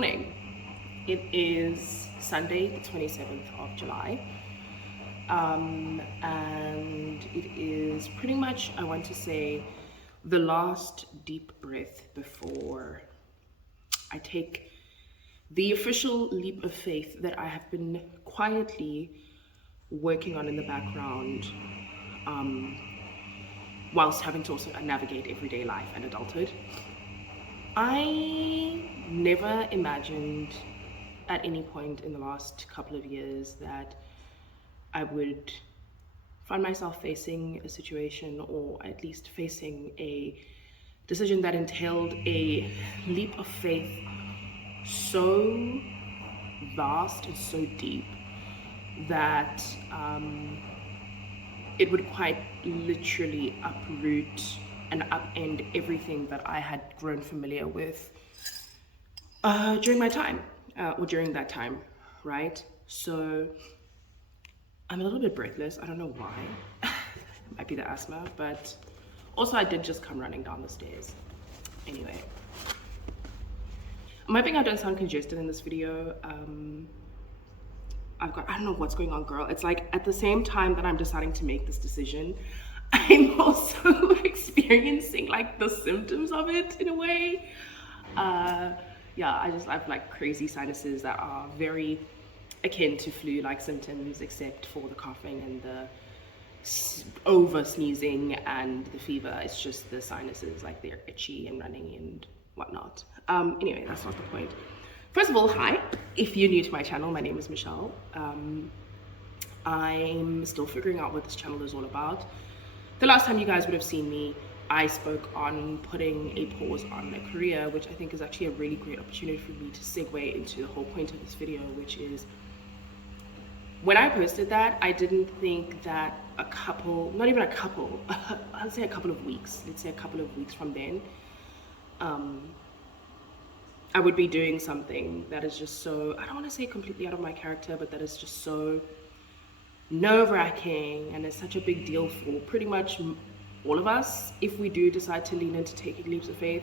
morning. It is Sunday, the 27th of July. And it is pretty much, I want to say, the last deep breath before I take the official leap of faith that I have been quietly working on in the background, whilst having to also navigate everyday life and adulthood. I never imagined at any point in the last couple of years that I would find myself facing a situation, or at least facing a decision that entailed a leap of faith so vast and so deep that it would quite literally uproot and upend everything that I had grown familiar with during my time, or during that time, right? So I'm a little bit breathless. I don't know why. It might be the asthma, but also I did just come running down the stairs. Anyway, I'm hoping I don't sound congested in this video. I don't know what's going on, girl. It's like at the same time that I'm deciding to make this decision, I'm also experiencing like the symptoms of it in a way. Yeah, I have like crazy sinuses that are very akin to flu-like symptoms, except for the coughing and the over sneezing and the fever. It's just the sinuses, like they're itchy and running and whatnot. Anyway, that's not the point. First of all, hi. If you're new to my channel, my name is Michelle. I'm still figuring out what this channel is all about. The last time you guys would have seen me, I spoke on putting a pause on my career, which I think is actually a really great opportunity for me to segue into the whole point of this video, which is when I posted that, I didn't think that not even a couple, I'd say a couple of weeks, let's say a couple of weeks from then, I would be doing something that is just so, I don't want to say completely out of my character, but that is just so nerve-wracking, and it's such a big deal for pretty much all of us if we do decide to lean into taking leaps of faith.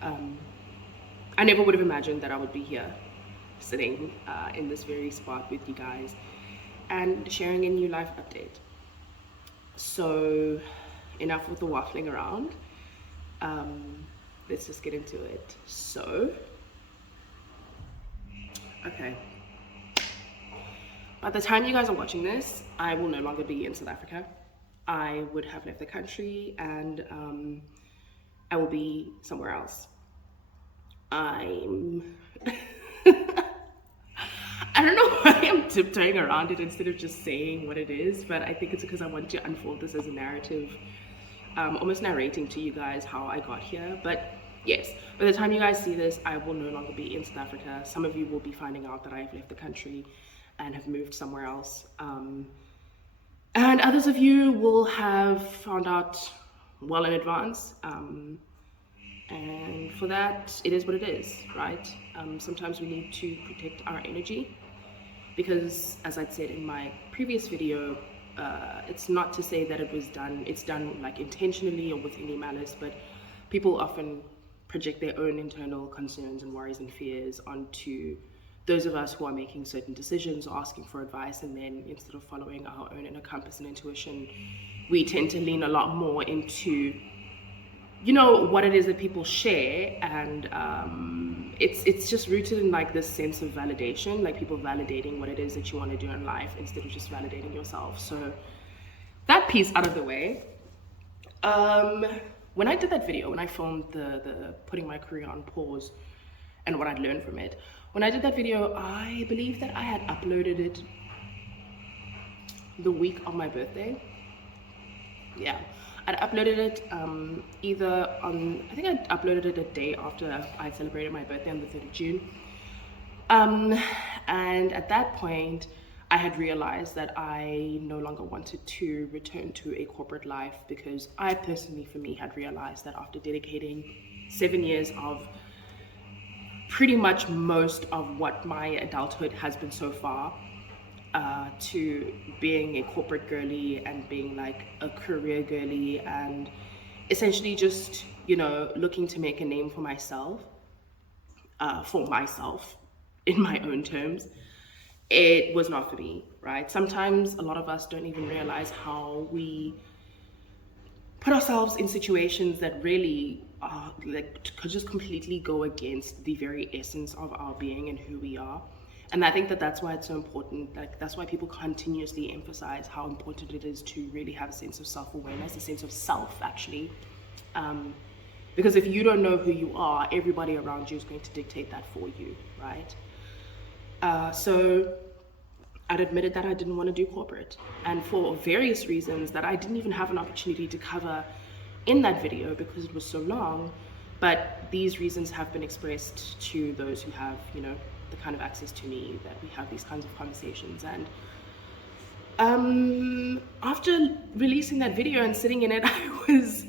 I never would have imagined that I would be here sitting in this very spot with you guys and sharing a new life update. So enough with the waffling around. Let's just get into it. So, okay. By the time you guys are watching this, I will no longer be in South Africa. I would have left the country, and I will be somewhere else. I'm I don't know why I'm tiptoeing around it instead of just saying what it is, but I think it's because I want to unfold this as a narrative, almost narrating to you guys how I got here. But yes, by the time you guys see this, I will no longer be in South Africa. Some of you will be finding out that I have left the country and have moved somewhere else. And others of you will have found out well in advance. And for that, it is what it is, right? Sometimes we need to protect our energy because, as I'd said in my previous video, it's not to say that it's done like intentionally or with any malice, but people often project their own internal concerns and worries and fears onto those of us who are making certain decisions or asking for advice, and then instead of following our own inner compass and intuition, we tend to lean a lot more into, you know, what it is that people share, and it's just rooted in like this sense of validation, like people validating what it is that you want to do in life instead of just validating yourself. So that piece out of the way. When I did that video, when I filmed the putting my career on pause and what I'd learned from it, when I did that video, I believe that I had uploaded it the week of my birthday. Yeah, I'd uploaded it either on, I think I uploaded it a day after I celebrated my birthday on the 3rd of June. And at that point, I had realized that I no longer wanted to return to a corporate life, because I personally, for me, had realized that after dedicating 7 years of pretty much most of what my adulthood has been so far, to being a corporate girly and being like a career girly and essentially just, you know, looking to make a name for myself, for myself in my own terms, it was not for me, right? Sometimes a lot of us don't even realize how we put ourselves in situations that really like could just completely go against the very essence of our being and who we are. And I think that that's why it's so important. Like, that's why people continuously emphasize how important it is to really have a sense of self-awareness, a sense of self, actually. Because if you don't know who you are, everybody around you is going to dictate that for you, right? So I'd admitted that I didn't want to do corporate, and for various reasons that I didn't even have an opportunity to cover in that video because it was so long. But these reasons have been expressed to those who have, you know, the kind of access to me that we have these kinds of conversations. And after releasing that video and sitting in it, I was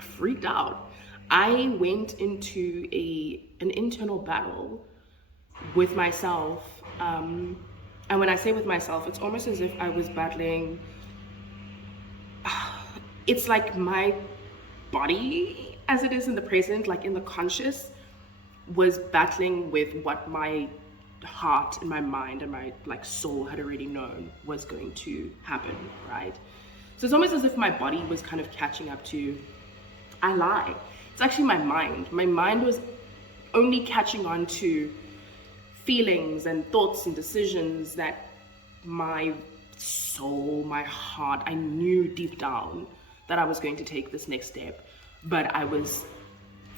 freaked out. I went into an internal battle with myself. And when I say with myself, it's almost as if I was battling, it's like my body, as it is in the present, like in the conscious, was battling with what my heart and my mind and my like soul had already known was going to happen, right? So it's almost as if my body was kind of catching up to, I lie. It's actually my mind. My mind was only catching on to feelings and thoughts and decisions that my soul, my heart, I knew deep down that I was going to take this next step. But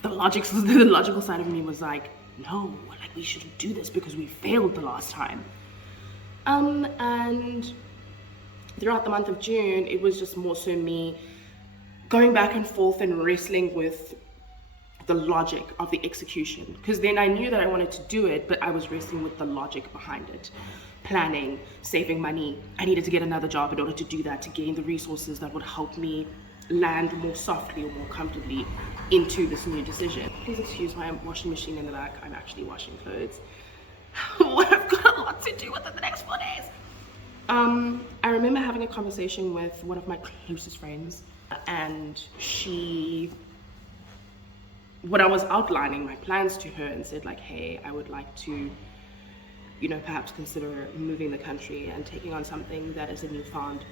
the logical side of me was like, no, like we shouldn't do this because we failed the last time. And throughout the month of June, it was just more so me going back and forth and wrestling with the logic of the execution, because then I knew that I wanted to do it, but I was wrestling with the logic behind it. Planning, saving money. I needed to get another job in order to do that, to gain the resources that would help me land more softly or more comfortably into this new decision. Please excuse my washing machine in the back. I'm actually washing clothes. I've got a lot to do within the next 4 days. I remember having a conversation with one of my closest friends, and when I was outlining my plans to her and said like, hey, I would like to, you know, perhaps consider moving the country and taking on something that is a newfound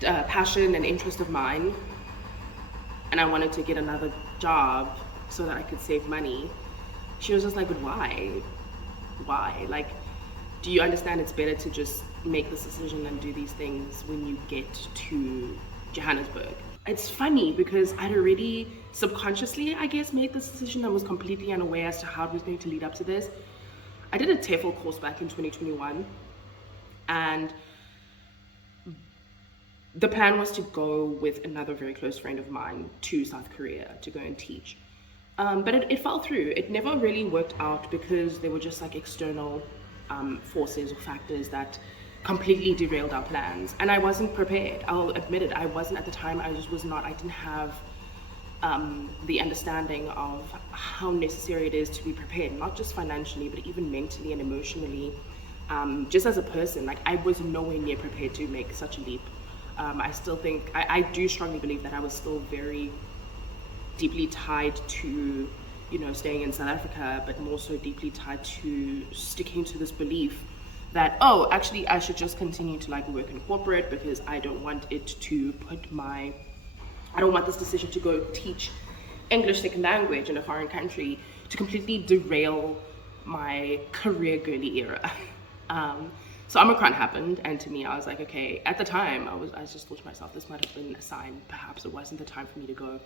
passion and interest of mine, and I wanted to get another job so that I could save money. She was just like, but why? Like, do you understand it's better to just make this decision than do these things when you get to Johannesburg? It's funny because I'd already subconsciously, I guess, made this decision and was completely unaware as to how it was going to lead up to this. I did a TEFL course back in 2021, and the plan was to go with another very close friend of mine to South Korea to go and teach. But it fell through. It never really worked out because there were just like external forces or factors that completely derailed our plans. And I wasn't prepared. I'll admit it. I wasn't at the time. I just was not. I didn't have the understanding of how necessary it is to be prepared, not just financially, but even mentally and emotionally. Just as a person, like I was nowhere near prepared to make such a leap. I still think, I do strongly believe that I was still very deeply tied to, you know, staying in South Africa, but more so deeply tied to sticking to this belief that, oh, actually I should just continue to like work in corporate because I don't want it to I don't want this decision to go teach English second language in a foreign country to completely derail my career girly era. So Omicron happened, and to me, I was like, okay, at the time, I just thought to myself, this might have been a sign. Perhaps it wasn't the time for me to go.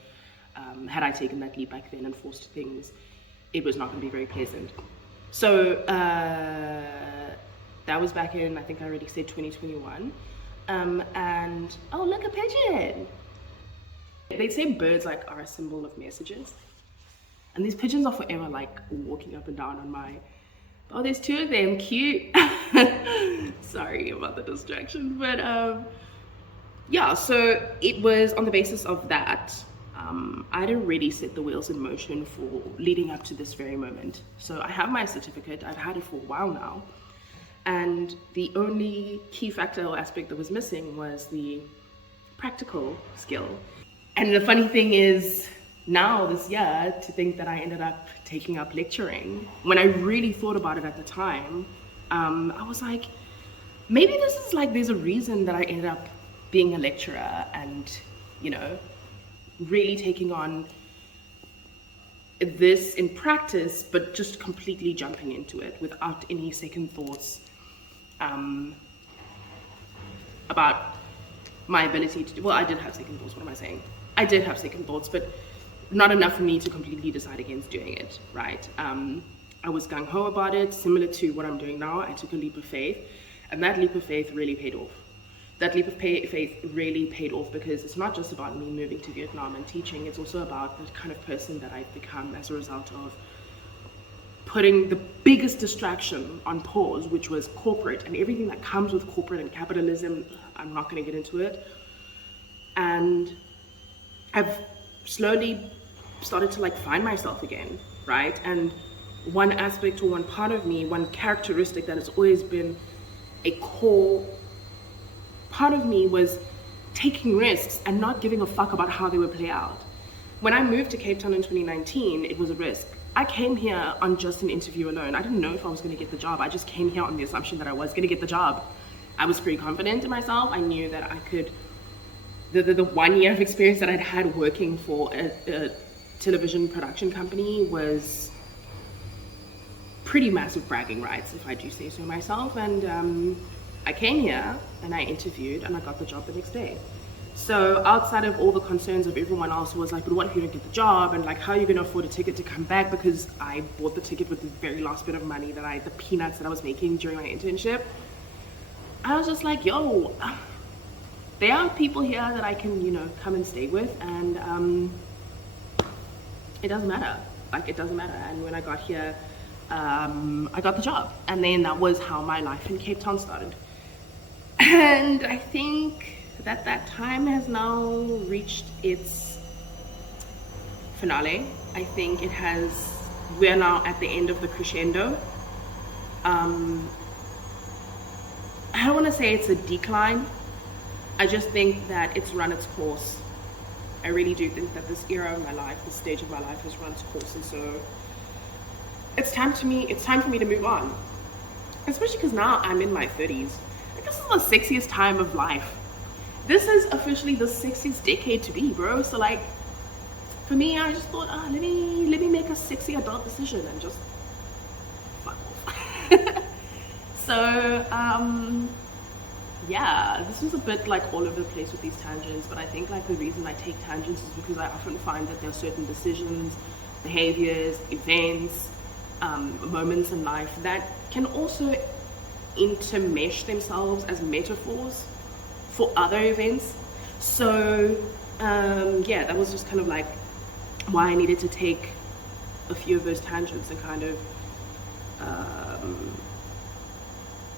Had I taken that leap back then and forced things, it was not going to be very pleasant. So that was back in, I think I already said 2021. And, oh, look, a pigeon. They say birds like are a symbol of messages. And these pigeons are forever like walking up and down on my, oh, there's two of them, cute. Sorry about the distraction, but yeah, so it was on the basis of that. I'd already set the wheels in motion for leading up to this very moment. So I have my certificate, I've had it for a while now. And the only key factor or aspect that was missing was the practical skill. And the funny thing is, now this year to think that I ended up taking up lecturing. When I really thought about it at the time, I was like, maybe this is like, there's a reason that I ended up being a lecturer and, you know, really taking on this in practice, but just completely jumping into it without any second thoughts about my ability to do. Well, I did have second thoughts. What am I saying? I did have second thoughts, but not enough for me to completely decide against doing it, right? I was gung-ho about it, similar to what I'm doing now. I took a leap of faith, and that leap of faith really paid off. That leap of faith really paid off because it's not just about me moving to Vietnam and teaching, it's also about the kind of person that I've become as a result of putting the biggest distraction on pause, which was corporate and everything that comes with corporate and capitalism. I'm not going to get into it. And I've slowly started to like find myself again, right? And one aspect or one part of me, one characteristic that has always been a core part of me was taking risks and not giving a fuck about how they would play out. When I moved to Cape Town in 2019, it was a risk. I came here on just an interview alone. I didn't know if I was going to get the job. I just came here on the assumption that I was going to get the job. I was pretty confident in myself. I knew that I could, the 1 year of experience that I'd had working for a television production company was pretty massive bragging rights, if I do say so myself. And I came here and I interviewed and I got the job the next day. So outside of all the concerns of everyone else who was like, but what if you don't get the job? And like, how are you gonna afford a ticket to come back? Because I bought the ticket with the very last bit of money that the peanuts that I was making during my internship. I was just like, yo, there are people here that I can, you know, come and stay with, and it doesn't matter. Like, it doesn't matter. And when I got here, I got the job. And then that was how my life in Cape Town started. And I think that time has now reached its finale. I think we're now at the end of the crescendo. I don't want to say it's a decline. I just think that it's run its course. I really do think that this era of my life, this stage of my life has run its course, and so it's time for me to move on. Especially because now I'm in my 30s. Like, this is the sexiest time of life. This is officially the sexiest decade to be, bro. So like, for me, I just thought, let me make a sexy adult decision and just fuck off. So yeah, this was a bit like all over the place with these tangents, but I think like the reason I take tangents is because I often find that there are certain decisions, behaviors, events, moments in life that can also intermesh themselves as metaphors for other events. So yeah, that was just kind of like why I needed to take a few of those tangents and kind of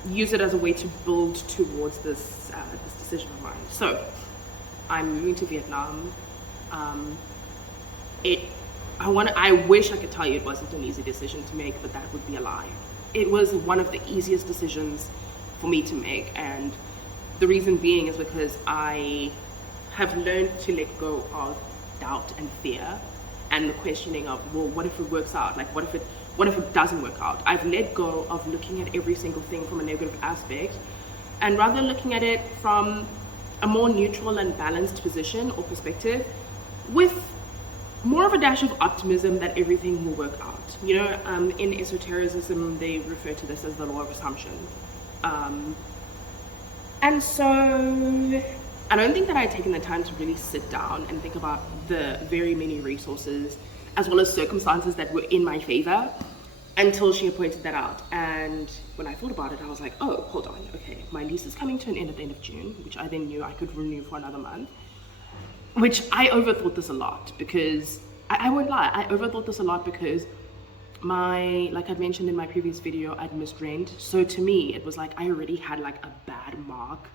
use it as a way to build towards this decision of mine. So I'm moving to Vietnam. I wish I could tell you it wasn't an easy decision to make, but that would be a lie. It was one of the easiest decisions for me to make, and the reason being is because I have learned to let go of doubt and fear and the questioning of, well, what if it works out? Like, what if it doesn't work out? I've let go of looking at every single thing from a negative aspect, and rather looking at it from a more neutral and balanced position or perspective with more of a dash of optimism that everything will work out. You know, in esotericism, they refer to this as the law of assumption. And so I don't think that I had taken the time to really sit down and think about the very many resources as well as circumstances that were in my favor until she had pointed that out. And when I thought about it, I was like, oh, hold on, okay, my lease is coming to an end at the end of June, which I then knew I could renew for another month, which I overthought this a lot because, I won't lie, I overthought this a lot because like I'd mentioned in my previous video, I'd missed rent. So to me, it was like I already had like a bad mark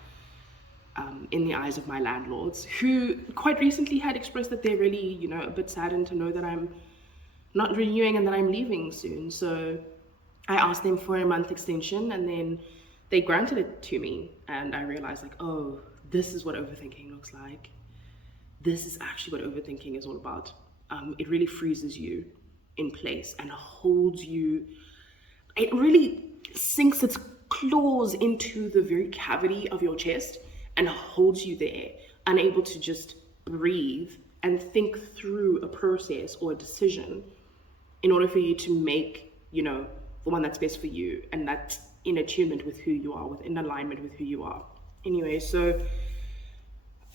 in the eyes of my landlords, who quite recently had expressed that they're really, you know, a bit saddened to know that I'm not renewing and that I'm leaving soon. So I asked them for a month extension, and then they granted it to me, and I realized like, oh, this is what overthinking looks like. This is actually what overthinking is all about. it really freezes you in place and holds you. It really sinks its claws into the very cavity of your chest and holds you there, unable to just breathe and think through a process or a decision in order for you to make, the one that's best for you and that's in attunement with who you are, in alignment with who you are. Anyway, so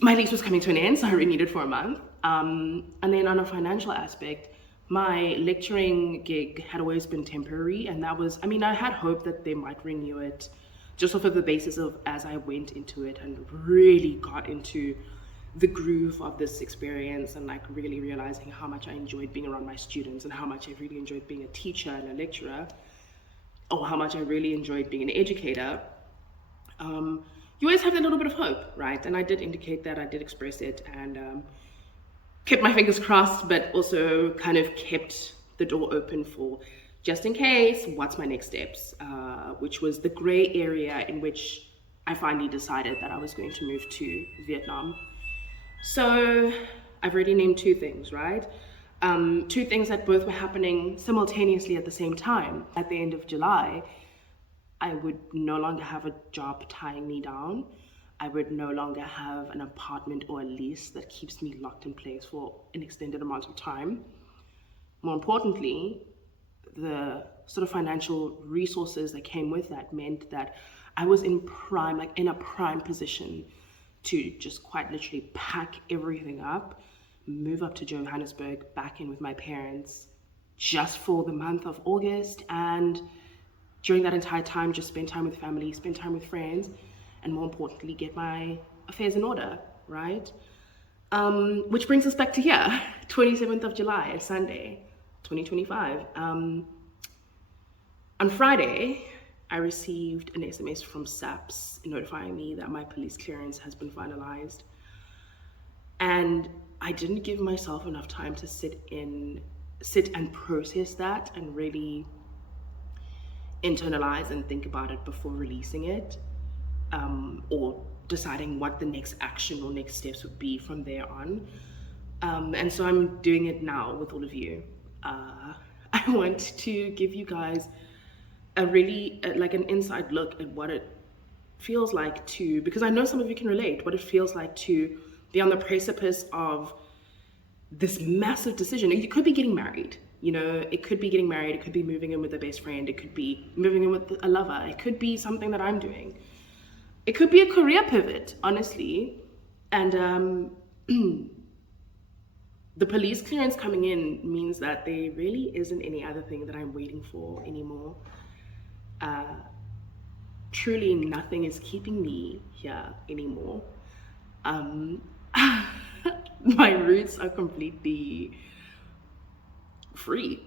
my lease was coming to an end, so I renewed it for a month. And then on a financial aspect, my lecturing gig had always been temporary, and that was, I had hope that they might renew it just off of the basis of as I went into it and really got into the groove of this experience and like really realizing how much I enjoyed being around my students and how much I really enjoyed being a teacher and a lecturer, or how much I really enjoyed being an educator. You always have that little bit of hope, right? And I did indicate that, I did express it, and kept my fingers crossed, but also kind of kept the door open for just in case, what's my next steps, which was the gray area in which I finally decided that I was going to move to Vietnam. So I've already named two things, right? Two things that both were happening simultaneously at the same time. At the end of July, I would no longer have a job tying me down. I would no longer have an apartment or a lease that keeps me locked in place for an extended amount of time. More importantly, the sort of financial resources that came with that meant that I was in a prime position to just quite literally pack everything up, move up to Johannesburg, back in with my parents, just for the month of August, and during that entire time, just spend time with family, spend time with friends, and more importantly, get my affairs in order, right? Which brings us back to here, 27th of July, Sunday, 2025. On Friday, I received an SMS from SAPS notifying me that my police clearance has been finalized. And I didn't give myself enough time to sit and process that and really internalize and think about it before releasing it, or deciding what the next action or next steps would be from there on. And so I'm doing it now with all of you. I want to give you guys a really like an inside look at what it feels like to, because I know some of you can relate, what it feels like to be on the precipice of this massive decision. You could be getting married, it could be getting married, it could be moving in with a best friend, it could be moving in with a lover, it could be something that I'm doing. It could be a career pivot, honestly. And the police clearance coming in means that there really isn't any other thing that I'm waiting for anymore. Truly nothing is keeping me here anymore. My roots are completely free.